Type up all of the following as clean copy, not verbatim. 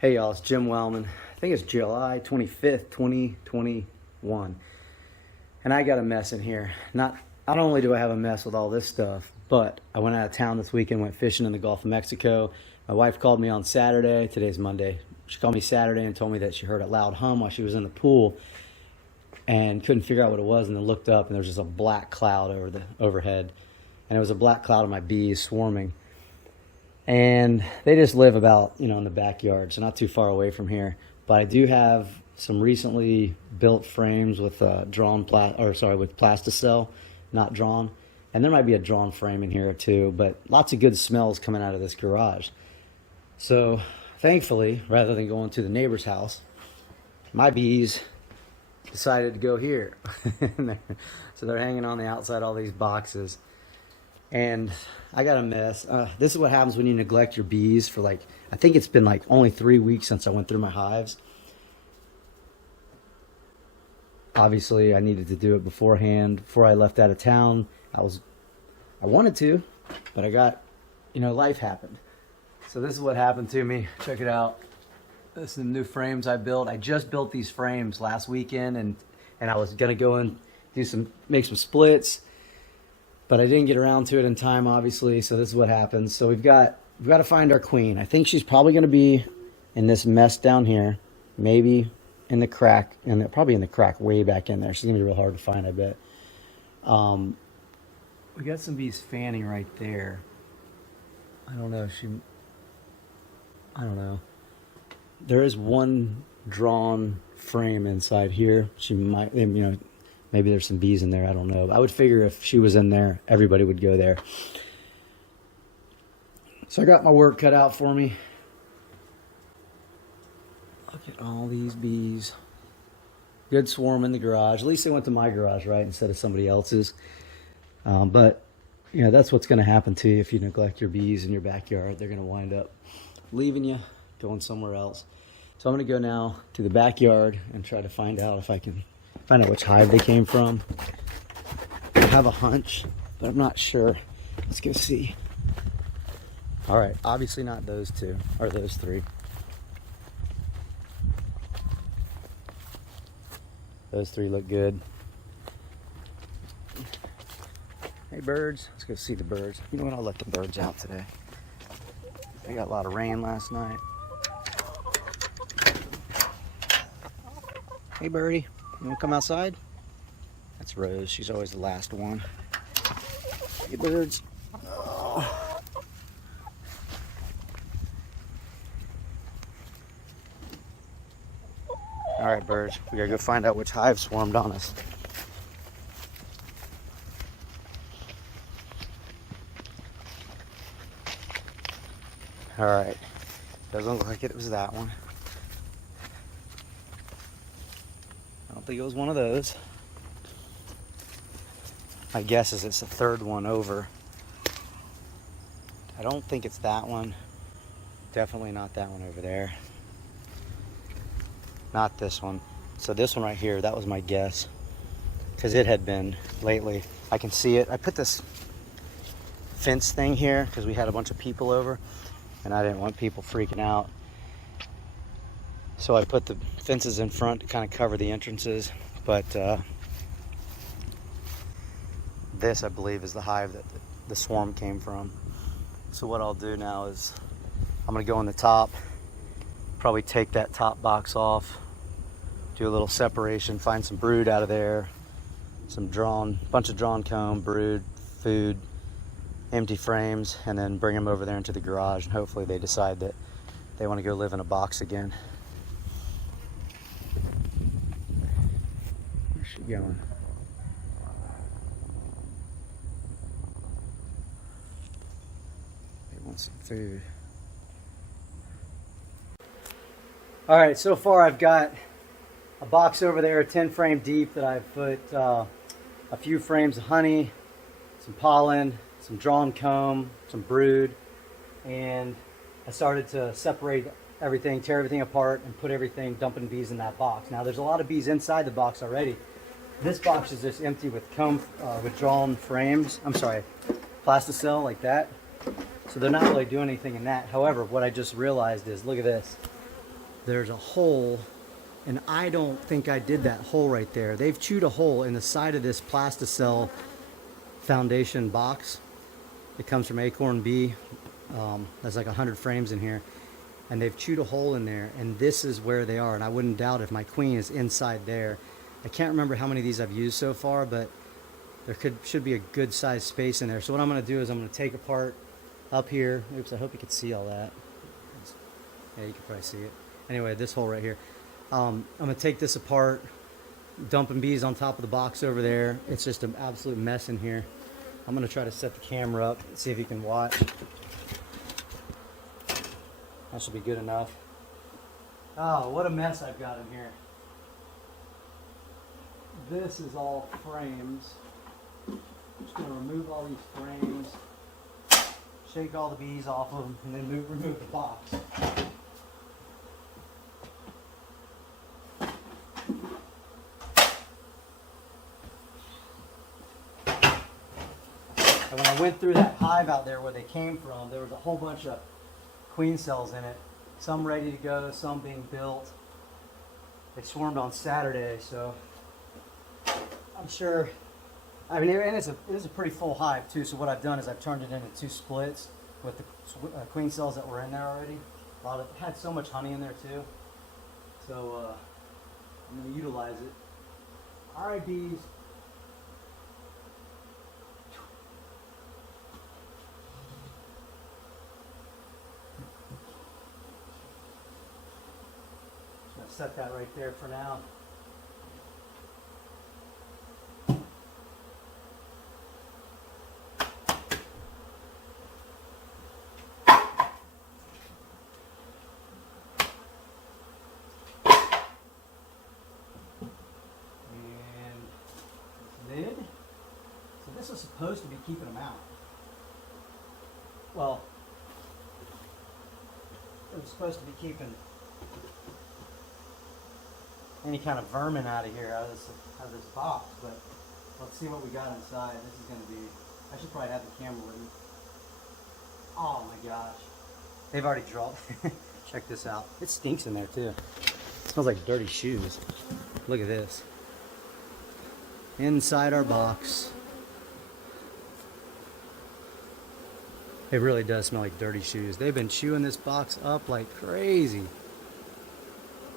Hey y'all, it's Jim Wellman. I think it's July 25th, 2021. And I got a mess in here. Not only do I have a mess with all this stuff, but I went out of town this weekend, went fishing in the Gulf of Mexico. My wife called me on Saturday. Today's Monday. She called me Saturday and told me that she heard a loud hum while she was in the pool and couldn't figure out what it was, and then looked up and there was just a black cloud overhead. And it was a black cloud of my bees swarming. And they just live about, in the backyard, so not too far away from here. But I do have some recently built frames with with plasticell, not drawn. And there might be a drawn frame in here too, but lots of good smells coming out of this garage. So thankfully, rather than going to the neighbor's house, my bees decided to go here. So they're hanging on the outside of all these boxes. And I got a mess. This is what happens when you neglect your bees for I think it's been only 3 weeks since I went through my hives. Obviously, I needed to do it beforehand, before I left out of town. I wanted to, but I got, life happened. So this is what happened to me. Check it out. This is the new frames I built. I just built these frames last weekend, and I was gonna go and make some splits. But I didn't get around to it in time, obviously, so this is what happens. So we've got to find our queen. I think she's probably going to be in this mess down here, maybe in the crack, and probably in the crack way back in there. She's going to be real hard to find, I bet. We got some bees fanning right there. I don't know. I don't know. There is one drawn frame inside here. She might, maybe there's some bees in there, I don't know. I would figure if she was in there, everybody would go there. So I got my work cut out for me. Look at all these bees. Good swarm in the garage. At least they went to my garage, right, instead of somebody else's. But, that's what's going to happen to you if you neglect your bees in your backyard. They're going to wind up leaving you, going somewhere else. So I'm going to go now to the backyard and try to find out if I can find out which hive they came from. I have a hunch, but I'm not sure. Let's go see. All right, obviously not those two, or those three. Those three look good. Hey birds, let's go see the birds. You know what, I'll let the birds out today. They got a lot of rain last night. Hey birdie. You want to come outside? That's Rose. She's always the last one. Hey, birds. Oh. All right, birds. We gotta go find out which hive swarmed on us. All right. Doesn't look like it was that one. I don't think it was one of those. My guess is it's the third one over. I don't think it's that one. Definitely not that one over there. Not this one. So this one right here, that was my guess. Because it had been lately. I can see it. I put this fence thing here because we had a bunch of people over and I didn't want people freaking out. So I put the fences in front to kind of cover the entrances, but this, I believe, is the hive that the swarm came from. So what I'll do now is I'm gonna go in the top, probably take that top box off, do a little separation, find some brood out of there, bunch of drawn comb, brood, food, empty frames, and then bring them over there into the garage, and hopefully they decide that they want to go live in a box again. Going. They want some food. All right, so far I've got a box over there, 10 frame deep, that I've put a few frames of honey, some pollen, some drawn comb, some brood, and I started to separate everything, tear everything apart, and put everything, dumping bees in that box. Now there's a lot of bees inside the box already. This box is just empty with comb, with drawn frames. I'm sorry, plasticell like that. So they're not really doing anything in that. However, what I just realized is, look at this. there's a hole, and I don't think I did that hole right there. They've chewed a hole in the side of this plasticell foundation box. It comes from Acorn Bee. There's like 100 frames in here, and they've chewed a hole in there, and this is where they are. And I wouldn't doubt if my queen is inside there. I can't remember how many of these I've used so far, but there should be a good sized space in there. So what I'm going to do is I'm going to take apart up here. Oops, I hope you can see all that. Yeah, you can probably see it. Anyway, this hole right here. I'm going to take this apart, dumping bees on top of the box over there. It's just an absolute mess in here. I'm going to try to set the camera up, see if you can watch. That should be good enough. Oh, what a mess I've got in here. This is all frames. I'm just going to remove all these frames, shake all the bees off of them, and then remove the box. And when I went through that hive out there where they came from, there was a whole bunch of queen cells in it. Some ready to go, some being built. They swarmed on Saturday, so I'm sure. I mean, and it is a pretty full hive too. So what I've done is I've turned it into 2 splits with the queen cells that were in there already. It had so much honey in there too. So I'm going to utilize it. All right, bees. Set that right there for now. And lid. So this is supposed to be keeping them out. Well, it was supposed to be keeping any kind of vermin out of here, out of this box, but let's see what we got inside. This is going to be, I should probably have the camera with me. Oh my gosh. They've already dropped. Check this out. It stinks in there too. It smells like dirty shoes. Look at this. Inside our box. It really does smell like dirty shoes. They've been chewing this box up like crazy.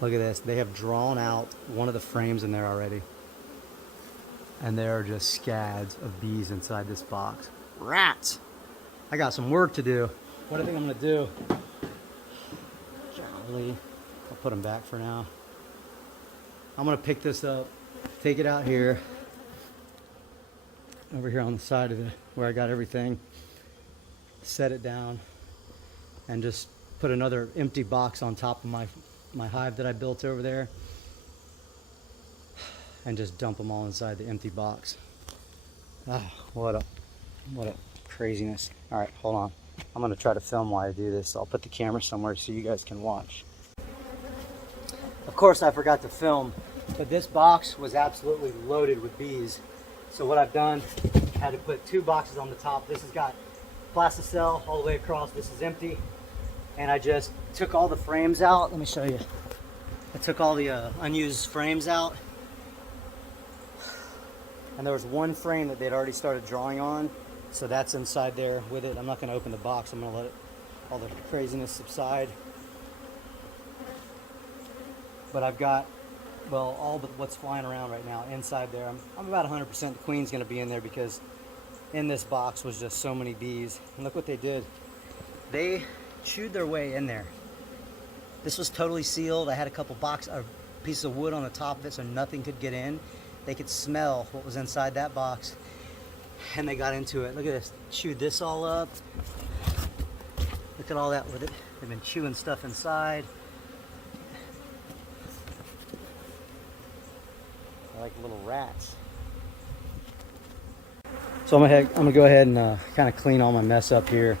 Look at this. They have drawn out one of the frames in there already. And there are just scads of bees inside this box. Rats! I got some work to do. What do I think I'm going to do? Golly. I'll put them back for now. I'm going to pick this up, take it out here, over here on the side of it where I got everything, set it down, and just put another empty box on top of my hive that I built over there, and just dump them all inside the empty box. Ah, what a craziness. All right, hold on. I'm going to try to film while I do this. I'll put the camera somewhere so you guys can watch. Of course, I forgot to film, but this box was absolutely loaded with bees. So what I've done, I had to put 2 boxes on the top. This has got plasticell all the way across. This is empty. And I just took all the frames out. Let me show you. I took all the unused frames out. And there was one frame that they'd already started drawing on. So that's inside there with it. I'm not going to open the box. I'm going to let all the craziness subside. But I've got, well, all but what's flying around right now inside there. I'm about 100% the queen's going to be in there because in this box was just so many bees. And look what they did. They chewed their way in there. This was totally sealed. I had a couple pieces of wood on the top of it so nothing could get in. They could smell what was inside that box, and they got into it. Look at this. Chewed this all up. Look at all that with it. They've been chewing stuff inside. They're like little rats. So I'm gonna go ahead and kind of clean all my mess up here.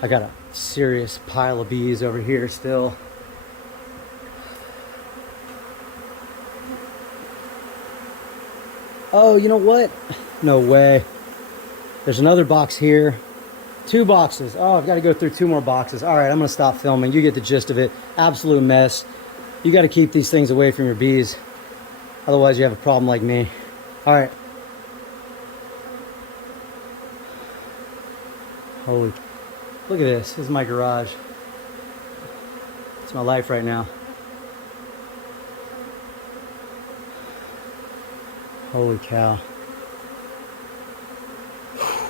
I got a serious pile of bees over here still. Oh, you know what? No way. There's another box here 2 boxes. Oh, I've got to go through 2 more boxes. All right, I'm going to stop filming. You get the gist of it. Absolute mess. You got to keep these things away from your bees. Otherwise, you have a problem like me. All right. Holy, look at this. This is my garage. It's my life right now. Holy cow.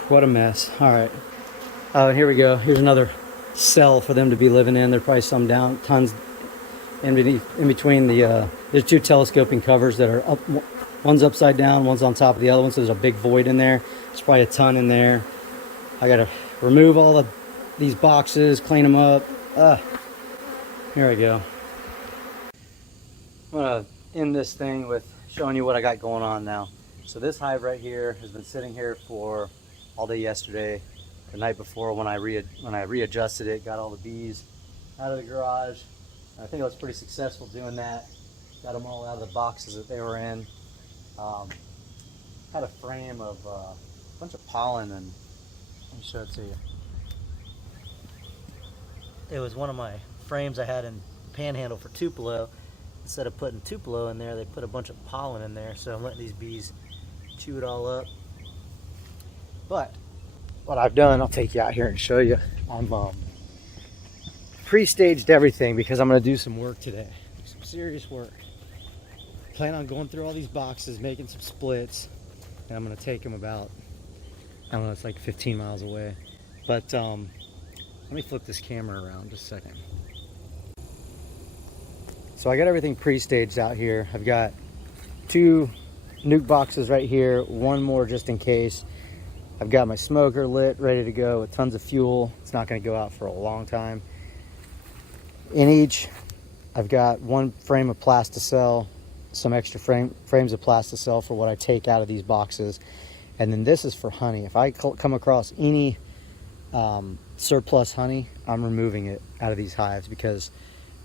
What a mess. All right. Oh, and here we go. Here's another cell for them to be living in. There's probably some down, tons in between the, there's 2 telescoping covers that are up. One's upside down, one's on top of the other one, so there's a big void in there. There's probably a ton in there. I gotta remove all of these boxes, clean them up. Here we go. I'm gonna end this thing with showing you what I got going on now. So this hive right here has been sitting here for all day yesterday. The night before when I readjusted it, got all the bees out of the garage. I think I was pretty successful doing that. Got them all out of the boxes that they were in. Had a frame of a bunch of pollen, and let me show it to you. It was one of my frames I had in Panhandle for Tupelo. Instead of putting Tupelo in there, they put a bunch of pollen in there, so I'm letting these bees chew it all up. But what I've done, I'll take you out here and show you. I'm pre-staged everything because I'm going to do some work today, some serious work. Plan on going through all these boxes, making some splits, and I'm going to take them about, I don't know, it's like 15 miles away. But let me flip this camera around just a second. So I got everything pre-staged out here. I've got 2 nuke boxes right here, 1 more just in case. I've got my smoker lit, ready to go with tons of fuel. It's not going to go out for a long time. In each, I've got 1 frame of plasticell, some extra frames of plasticell for what I take out of these boxes. And then this is for honey. If I come across any surplus honey, I'm removing it out of these hives, because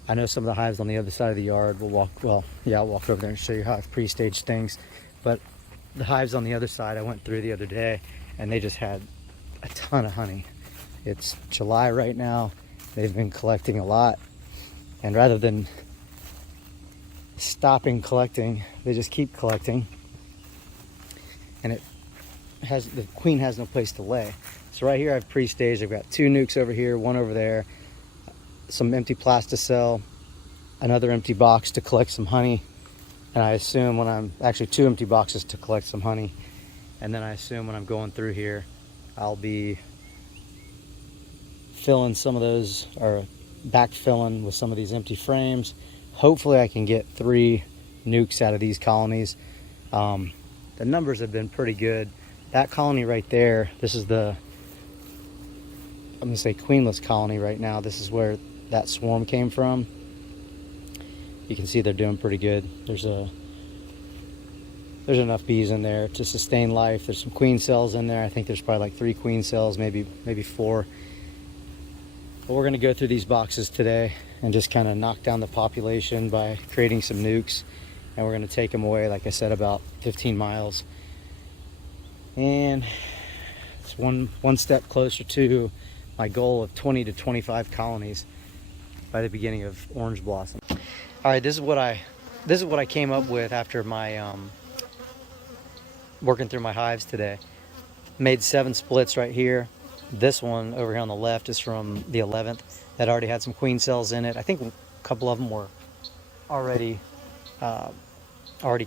I know some of the hives on the other side of the yard will walk, well, yeah, I'll walk over there and show you how I've pre-staged things. But the hives on the other side I went through the other day, and they just had a ton of honey. It's July right now. They've been collecting a lot. And rather than stopping collecting, they just keep collecting. And the queen has no place to lay. So right here I've pre-staged. I've got 2 nukes over here, 1 over there, some empty plasticell, another empty box to collect some honey. And I assume when I'm, actually 2 empty boxes to collect some honey. And then I assume when I'm going through here, I'll be filling some of those, or backfilling with some of these empty frames. Hopefully I can get 3 nukes out of these colonies. The numbers have been pretty good. That colony right there, this is the, I'm gonna say queenless colony right now. This is where that swarm came from. You can see they're doing pretty good. There's enough bees in there to sustain life. There's some queen cells in there. I think there's probably like 3 queen cells, maybe 4. But we're gonna go through these boxes today and just kind of knock down the population by creating some nukes. And we're gonna take them away, like I said, about 15 miles. And it's one step closer to my goal of 20 to 25 colonies by the beginning of orange blossom. All right, this is what I came up with after my working through my hives today. Made 7 splits right here. This one over here on the left is from the 11th that already had some queen cells in it. I think a couple of them were already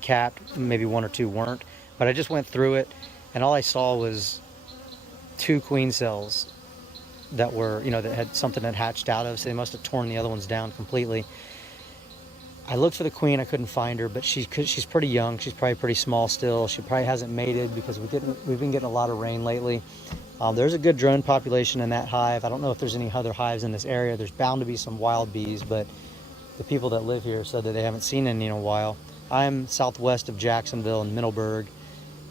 capped. Maybe 1 or 2 weren't. But I just went through it, and all I saw was 2 queen cells that were, that had something that hatched out of, so they must have torn the other ones down completely. I looked for the queen, I couldn't find her, but she's pretty young. She's probably pretty small still. She probably hasn't mated because we've been getting a lot of rain lately. There's a good drone population in that hive. I don't know if there's any other hives in this area. There's bound to be some wild bees, but the people that live here said that they haven't seen any in a while. I'm southwest of Jacksonville in Middleburg.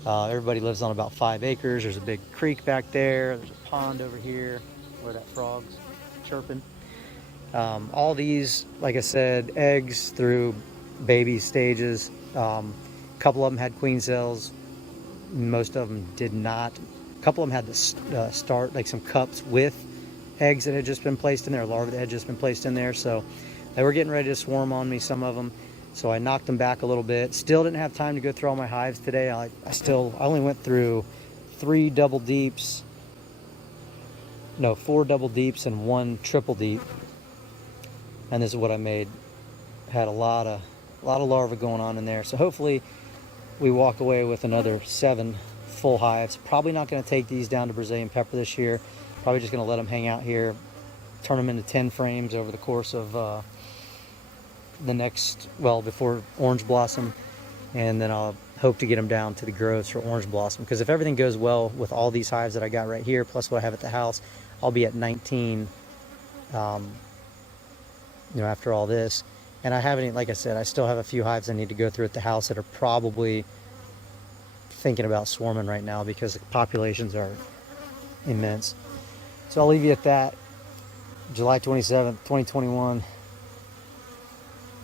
Everybody lives on about 5 acres. There's a big creek back there. There's a pond over here where that frog's chirping. All these, like I said, eggs through baby stages. A couple of them had queen cells. Most of them did not. A couple of them had to start, like some cups with eggs that had just been placed in there, larvae that had just been placed in there. So they were getting ready to swarm on me, some of them. So I knocked them back a little bit. Still didn't have time to go through all my hives today. I only went through 4 double deeps and 1 triple deep. And this is what I made. Had a lot of larvae going on in there. So hopefully we walk away with another 7 full hives. Probably not going to take these down to Brazilian pepper this year. Probably just going to let them hang out here, turn them into 10 frames over the course of before orange blossom, and then I'll hope to get them down to the groves for orange blossom. Because if everything goes well with all these hives that I got right here, plus what I have at the house, I'll be at 19, after all this. And I haven't, like I said, I still have a few hives I need to go through at the house that are probably thinking about swarming right now because the populations are immense. So I'll leave you at that. July 27th, 2021.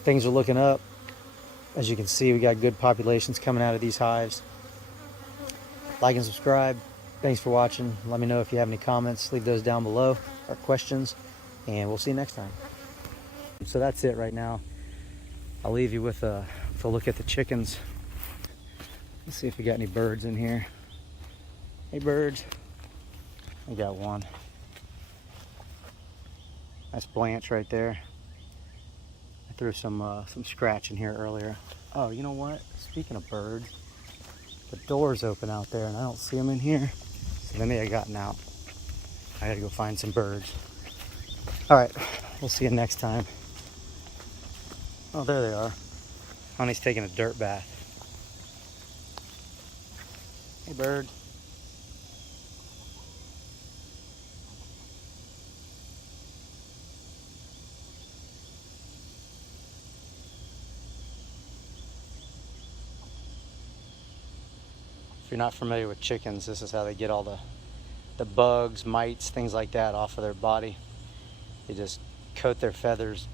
Things are looking up. As you can see, we got good populations coming out of these hives. Like and subscribe. Thanks for watching. Let me know if you have any comments. Leave those down below or questions, and we'll see you next time. So that's it right now. I'll leave you with a look at the chickens. Let's see if we got any birds in here. Hey birds. We got one. That's Blanche right there. I threw some scratch in here earlier. Oh, you know what? Speaking of birds, the door's open out there and I don't see them in here. So they may have gotten out. I gotta go find some birds. All right, we'll see you next time. Oh, there they are. Honey's taking a dirt bath. Hey, bird. If you're not familiar with chickens, this is how they get all the bugs, mites, things like that off of their body. They just coat their feathers,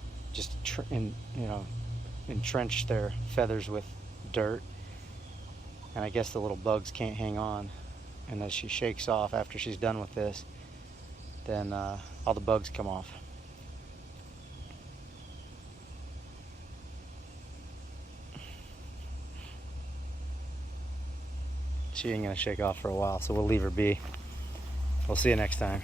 entrench their feathers with dirt. And I guess the little bugs can't hang on. And as she shakes off after she's done with this, then all the bugs come off. She ain't gonna shake off for a while, so we'll leave her be. We'll see you next time.